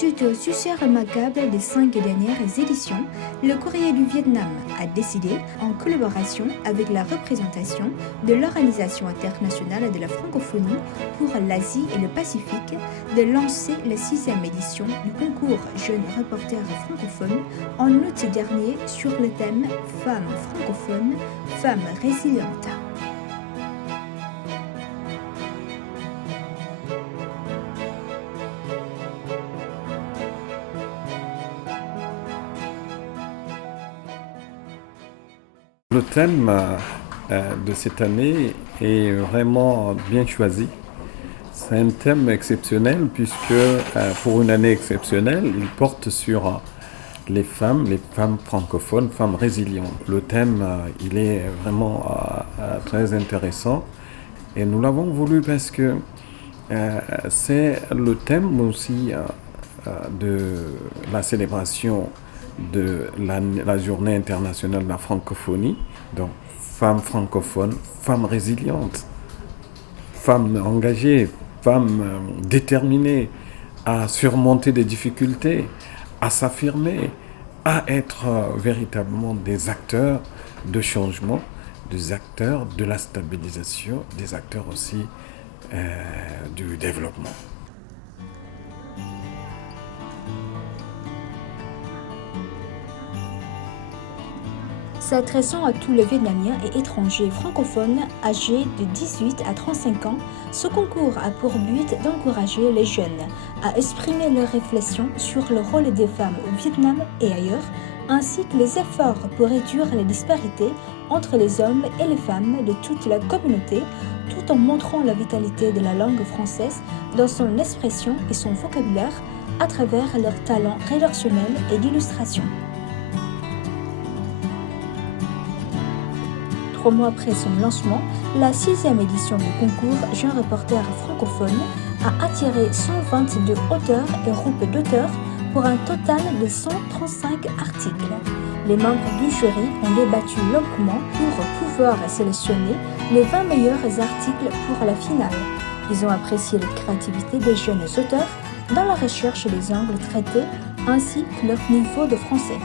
Suite au succès remarquable des 5 dernières éditions, le Courrier du Vietnam a décidé, en collaboration avec la représentation de l'Organisation internationale de la francophonie pour l'Asie et le Pacifique, de lancer la 6e édition du concours Jeunes reporters francophones en août dernier sur le thème Femmes francophones, femmes résilientes. Le thème de cette année est vraiment bien choisi. C'est un thème exceptionnel puisque pour une année exceptionnelle, il porte sur les femmes francophones, femmes résilientes. Le thème, il est vraiment très intéressant et nous l'avons voulu parce que c'est le thème aussi de la célébration de la journée internationale de la francophonie. Donc, femmes francophones, femmes résilientes, femmes engagées, femmes déterminées à surmonter des difficultés, à s'affirmer, à être véritablement des acteurs de changement, des acteurs de la stabilisation, des acteurs aussi du développement. S'adressant à tous les Vietnamiens et étrangers francophones âgés de 18 à 35 ans, ce concours a pour but d'encourager les jeunes à exprimer leurs réflexions sur le rôle des femmes au Vietnam et ailleurs, ainsi que les efforts pour réduire les disparités entre les hommes et les femmes de toute la communauté, tout en montrant la vitalité de la langue française dans son expression et son vocabulaire à travers leur talent rédactionnel et d'illustration. 3 mois après son lancement, la 6e édition du concours Jeunes reporters francophones a attiré 122 auteurs et groupes d'auteurs pour un total de 135 articles. Les membres du jury ont débattu longuement pour pouvoir sélectionner les 20 meilleurs articles pour la finale. Ils ont apprécié la créativité des jeunes auteurs dans la recherche des angles traités ainsi que leur niveau de français.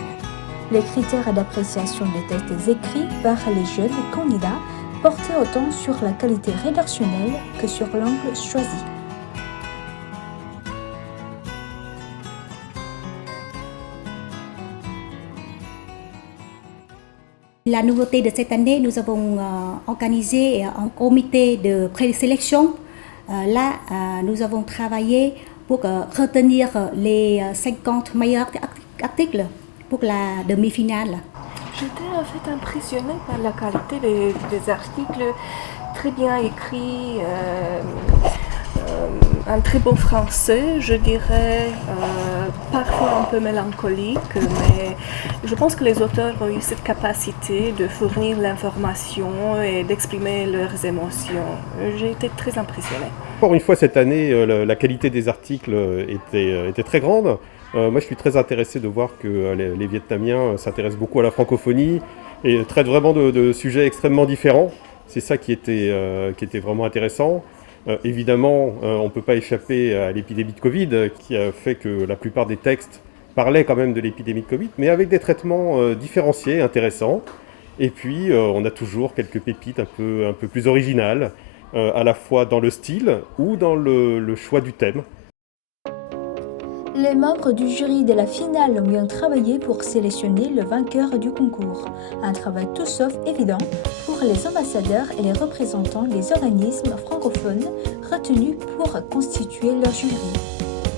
Les critères d'appréciation des textes écrits par les jeunes candidats portaient autant sur la qualité rédactionnelle que sur l'angle choisi. La nouveauté de cette année, nous avons organisé un comité de présélection. Nous avons travaillé pour retenir les 50 meilleurs articles pour la demi-finale. J'étais en fait impressionnée par la qualité des articles, très bien écrits, un très bon français, je dirais, parfois un peu mélancolique, mais je pense que les auteurs ont eu cette capacité de fournir l'information et d'exprimer leurs émotions. J'ai été très impressionnée. Encore une fois, cette année, la qualité des articles était très grande. Moi, je suis très intéressé de voir que les Vietnamiens s'intéressent beaucoup à la francophonie et traitent vraiment de sujets extrêmement différents. C'est ça qui était vraiment intéressant. Évidemment, on ne peut pas échapper à l'épidémie de Covid qui a fait que la plupart des textes parlaient quand même de l'épidémie de Covid, mais avec des traitements différenciés, intéressants. Et puis, on a toujours quelques pépites un peu plus originales, à la fois dans le style ou dans le choix du thème. Les membres du jury de la finale ont bien travaillé pour sélectionner le vainqueur du concours. Un travail tout sauf évident pour les ambassadeurs et les représentants des organismes francophones retenus pour constituer leur jury.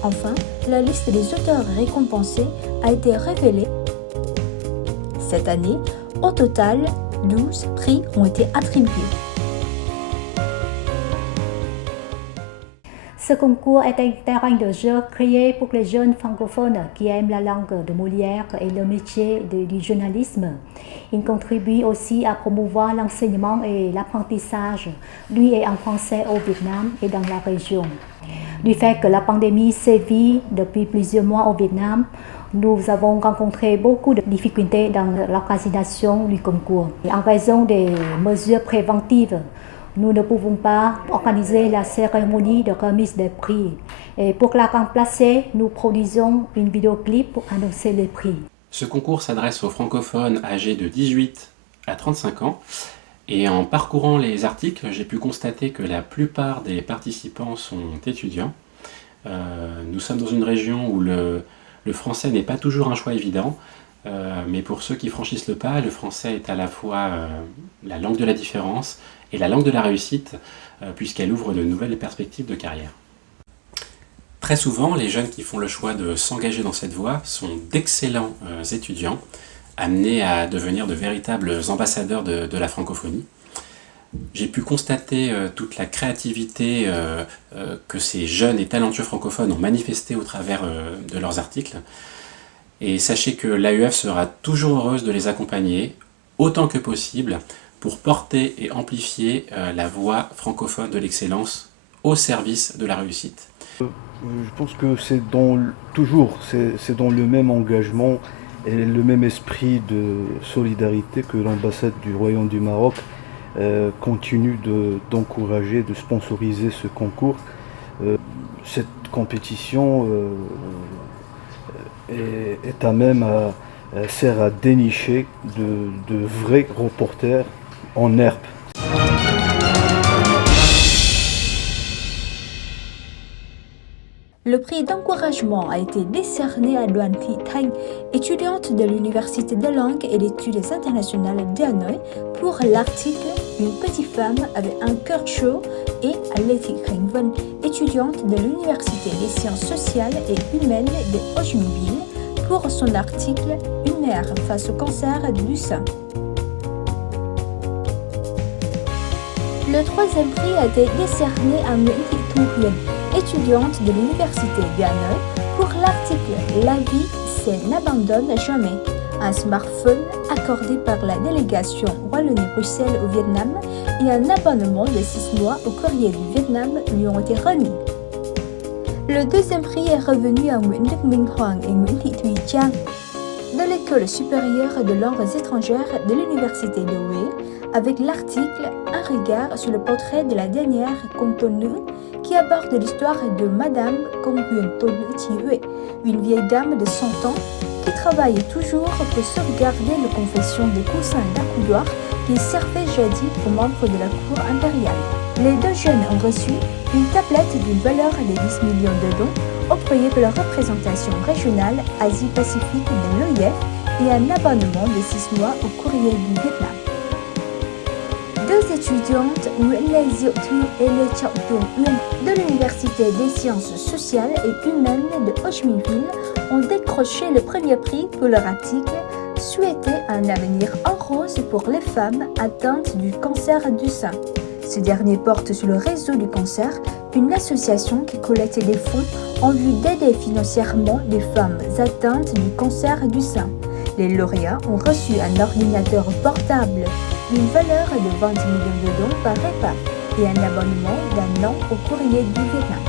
Enfin, la liste des auteurs récompensés a été révélée. Cette année, au total, 12 prix ont été attribués. Ce concours est un terrain de jeu créé pour les jeunes francophones qui aiment la langue de Molière et le métier du journalisme. Il contribue aussi à promouvoir l'enseignement et l'apprentissage, lui et en français au Vietnam et dans la région. Du fait que la pandémie sévit depuis plusieurs mois au Vietnam, nous avons rencontré beaucoup de difficultés dans l'organisation du concours. En raison des mesures préventives, nous ne pouvons pas organiser la cérémonie de remise des prix. Et pour la remplacer, nous produisons une vidéoclip pour annoncer les prix. Ce concours s'adresse aux francophones âgés de 18 à 35 ans. Et en parcourant les articles, j'ai pu constater que la plupart des participants sont étudiants. Nous sommes dans une région où le français n'est pas toujours un choix évident, mais pour ceux qui franchissent le pas, le français est à la fois la langue de la différence et la langue de la réussite, puisqu'elle ouvre de nouvelles perspectives de carrière. Très souvent, les jeunes qui font le choix de s'engager dans cette voie sont d'excellents étudiants, amenés à devenir de véritables ambassadeurs de la francophonie. J'ai pu constater toute la créativité que ces jeunes et talentueux francophones ont manifesté au travers de leurs articles. Et sachez que l'AUF sera toujours heureuse de les accompagner, autant que possible, pour porter et amplifier la voix francophone de l'excellence au service de la réussite. Je pense que c'est dans le même engagement et le même esprit de solidarité que l'ambassade du Royaume du Maroc continue d'encourager, de sponsoriser ce concours. Cette compétition est à même sert à dénicher de vrais reporters en herbe. Le prix d'encouragement a été décerné à Luan Thi Thanh, étudiante de l'Université de langue et d'études internationales d'Hanoï, pour l'article « Une petite femme avec un cœur chaud » et à Lê Thị Khánh Vân, étudiante de l'Université des sciences sociales et humaines de Ho Chi Minh Ville, pour son article « Une mère face au cancer du sein ». Le troisième prix a été décerné à Nguyễn Thị Thu Huyền, étudiante de l'Université d'Hanoï, pour l'article « La vie, c'est n'abandonne jamais ». Un smartphone accordé par la délégation Wallonie-Bruxelles au Vietnam et un abonnement de 6 mois au courrier du Vietnam lui ont été remis. Le deuxième prix est revenu à Nguyễn Đức Minh Hoàng et Nguyễn Thị Thùy Trang de l'École supérieure de langues étrangères de l'Université de Huế, avec l'article « Un regard sur le portrait de la dernière Công Tôn Nữ » qui aborde l'histoire de Madame Công Huyền Tôn Nữ Chi Huệ, une vieille dame de 100 ans qui travaille toujours pour sauvegarder les confessions des coussins d'accoudoir qui servaient jadis aux membres de la cour impériale. Les deux jeunes ont reçu une tablette d'une valeur de 10 millions de dons octroyée par la représentation régionale Asie-Pacifique de l'OIF et un abonnement de 6 mois au courrier du Vietnam. Deux étudiantes, Nguyễn Lê Diệu Thu et Lê Trọng Tường Uyên, de l'Université des sciences sociales et humaines de Ho Chi Minh Ville, ont décroché le premier prix pour leur article « Souhaiter un avenir en rose pour les femmes atteintes du cancer du sein ». Ce dernier porte sur le réseau du cancer, une association qui collecte des fonds en vue d'aider financièrement les femmes atteintes du cancer du sein. Les lauréats ont reçu un ordinateur portable d'une valeur de 20 millions de dons par EPA et un abonnement d'1 an au courrier du Vietnam.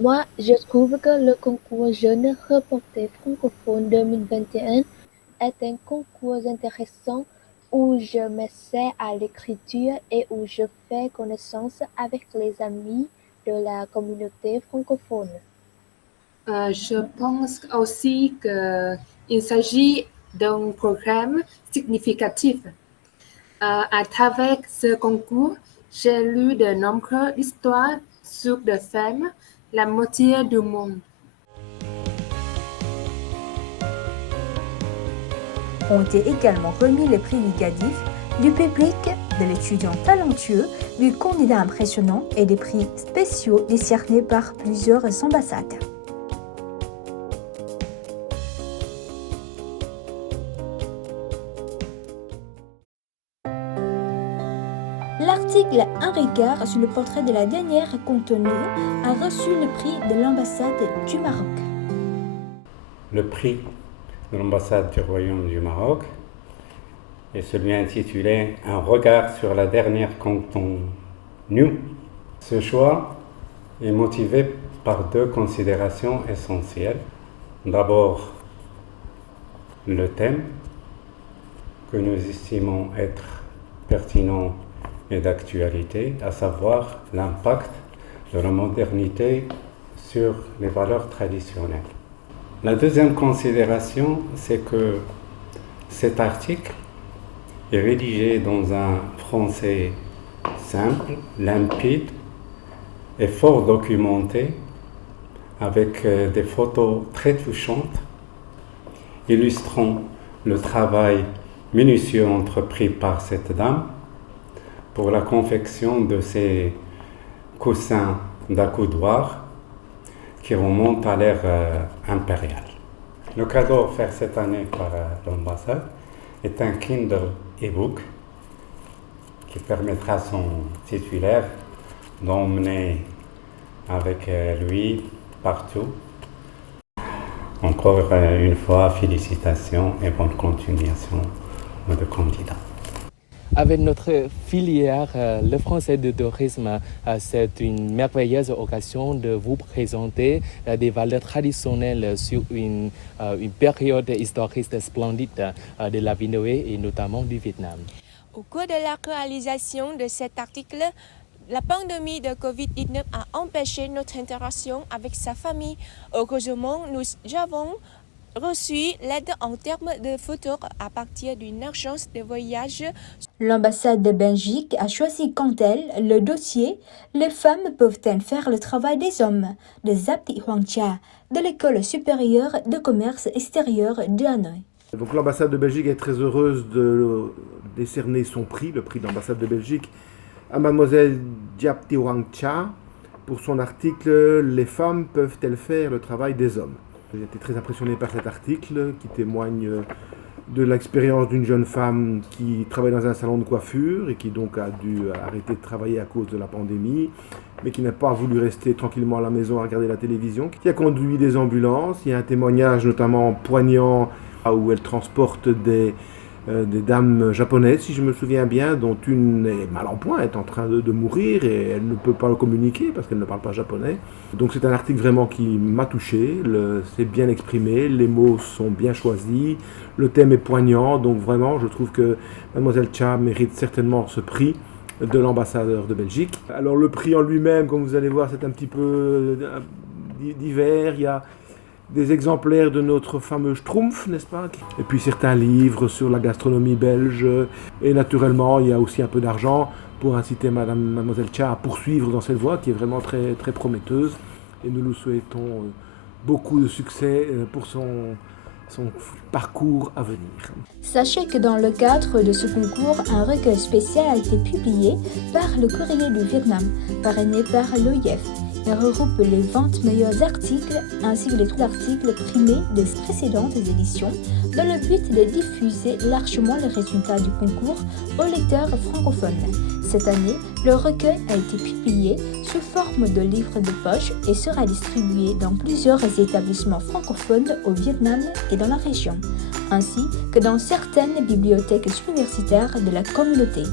Moi, je trouve que le concours Jeune Reporter Francophone 2021 est un concours intéressant où je m'essaie à l'écriture et où je fais connaissance avec les amis de la communauté francophone. Je pense aussi qu'il s'agit d'un programme significatif. À travers ce concours, j'ai lu de nombreuses histoires sur des femmes, la moitié du monde. Ont été également remis les prix du GADIF, du public, de l'étudiant talentueux, du candidat impressionnant et des prix spéciaux décernés par plusieurs ambassades. L'article « Un regard sur le portrait de la dernière Công Tôn Nữ » a reçu le prix de l'ambassade du Maroc. Le prix de l'ambassade du Royaume du Maroc est celui intitulé « Un regard sur la dernière Công Tôn Nữ ». Ce choix est motivé par deux considérations essentielles. D'abord, le thème que nous estimons être pertinent et d'actualité, à savoir l'impact de la modernité sur les valeurs traditionnelles. La deuxième considération, c'est que cet article est rédigé dans un français simple, limpide et fort documenté, avec des photos très touchantes, illustrant le travail minutieux entrepris par cette dame pour la confection de ces coussins d'accoudoir qui remontent à l'ère impériale. Le cadeau offert cette année par l'ambassade est un Kindle e-book qui permettra à son titulaire d'emmener avec lui partout. Encore une fois, félicitations et bonne continuation de candidats. Avec notre filière, le français de tourisme, c'est une merveilleuse occasion de vous présenter des valeurs traditionnelles sur une période historique splendide de la vie et notamment du Vietnam. Au cours de la réalisation de cet article, la pandémie de Covid-19 a empêché notre interaction avec sa famille. Heureusement, nous avons reçu l'aide en termes de photos à partir d'une agence de voyage. L'ambassade de Belgique a choisi quant elle le dossier « Les femmes peuvent-elles faire le travail des hommes ?» de Zapti Hoang Cha de l'École supérieure de commerce extérieur de Hanoï. Donc l'ambassade de Belgique est très heureuse de décerner son prix, le prix d'ambassade de Belgique, à mademoiselle Diap Thi Hoang Cha pour son article « Les femmes peuvent-elles faire le travail des hommes ?» J'ai été très impressionné par cet article qui témoigne de l'expérience d'une jeune femme qui travaille dans un salon de coiffure et qui donc a dû arrêter de travailler à cause de la pandémie, mais qui n'a pas voulu rester tranquillement à la maison à regarder la télévision, qui a conduit des ambulances. Il y a un témoignage notamment poignant où elle transporte des dames japonaises, si je me souviens bien, dont une est mal en point, est en train de mourir et elle ne peut pas le communiquer parce qu'elle ne parle pas japonais. Donc c'est un article vraiment qui m'a touché, c'est bien exprimé, les mots sont bien choisis, le thème est poignant, donc vraiment je trouve que mademoiselle Cha mérite certainement ce prix de l'ambassadeur de Belgique. Alors le prix en lui-même, comme vous allez voir, c'est un petit peu divers, il y a des exemplaires de notre fameux Schtroumpf, n'est-ce pas? Et puis certains livres sur la gastronomie belge. Et naturellement, il y a aussi un peu d'argent pour inciter mademoiselle Cha à poursuivre dans cette voie qui est vraiment très, très prometteuse. Et nous lui souhaitons beaucoup de succès pour son parcours à venir. Sachez que dans le cadre de ce concours, un recueil spécial a été publié par le Courrier du Vietnam, parrainé par l'OIF. Il regroupe les 20 meilleurs articles ainsi que les 3 articles primés des précédentes éditions dans le but de diffuser largement les résultats du concours aux lecteurs francophones. Cette année, le recueil a été publié sous forme de livre de poche et sera distribué dans plusieurs établissements francophones au Vietnam et dans la région, ainsi que dans certaines bibliothèques universitaires de la communauté.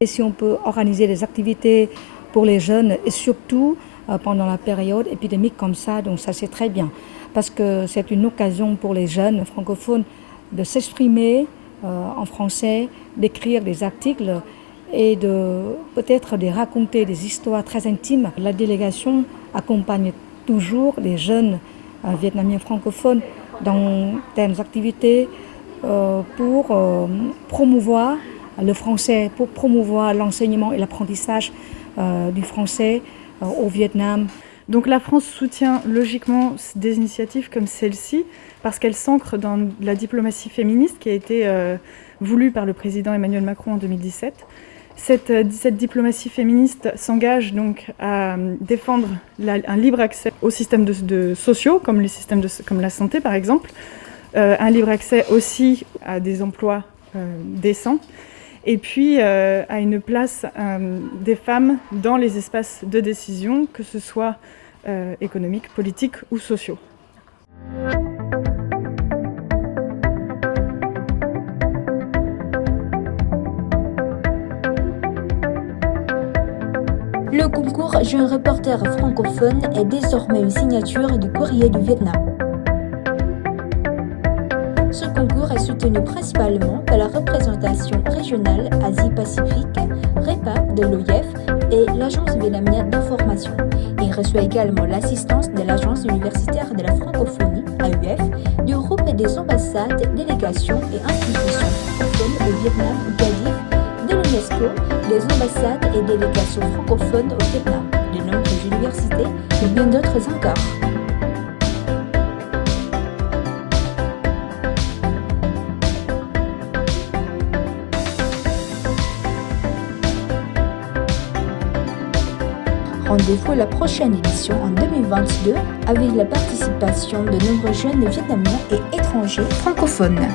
Et si on peut organiser des activités pour les jeunes et surtout pendant la période épidémique comme ça, donc ça c'est très bien parce que c'est une occasion pour les jeunes francophones de s'exprimer en français, d'écrire des articles et de peut-être de raconter des histoires très intimes. La délégation accompagne toujours les jeunes vietnamiens francophones dans telles activités pour promouvoir le français, pour promouvoir l'enseignement et l'apprentissage du français au Vietnam. Donc la France soutient logiquement des initiatives comme celle-ci parce qu'elle s'ancre dans la diplomatie féministe qui a été voulue par le président Emmanuel Macron en 2017. Cette diplomatie féministe s'engage donc à défendre un libre accès aux systèmes sociaux comme les systèmes comme la santé par exemple, un libre accès aussi à des emplois décents. Et puis à une place des femmes dans les espaces de décision, que ce soit économiques, politiques ou sociaux. Le concours Jeune reporter francophone est désormais une signature du Courrier du Vietnam. Ce concours est soutenu principalement par la représentation régionale Asie-Pacifique, REPAP de l'OIF et l'Agence vietnamienne d'information. Il reçoit également l'assistance de l'Agence universitaire de la francophonie, AUF, du groupe des ambassades, délégations et institutions francophones au Vietnam, GADIF, de l'UNESCO, des ambassades et délégations francophones au Vietnam, de nombreuses universités et bien d'autres encore. Rendez-vous à la prochaine édition en 2022 avec la participation de nombreux jeunes vietnamiens et étrangers francophones.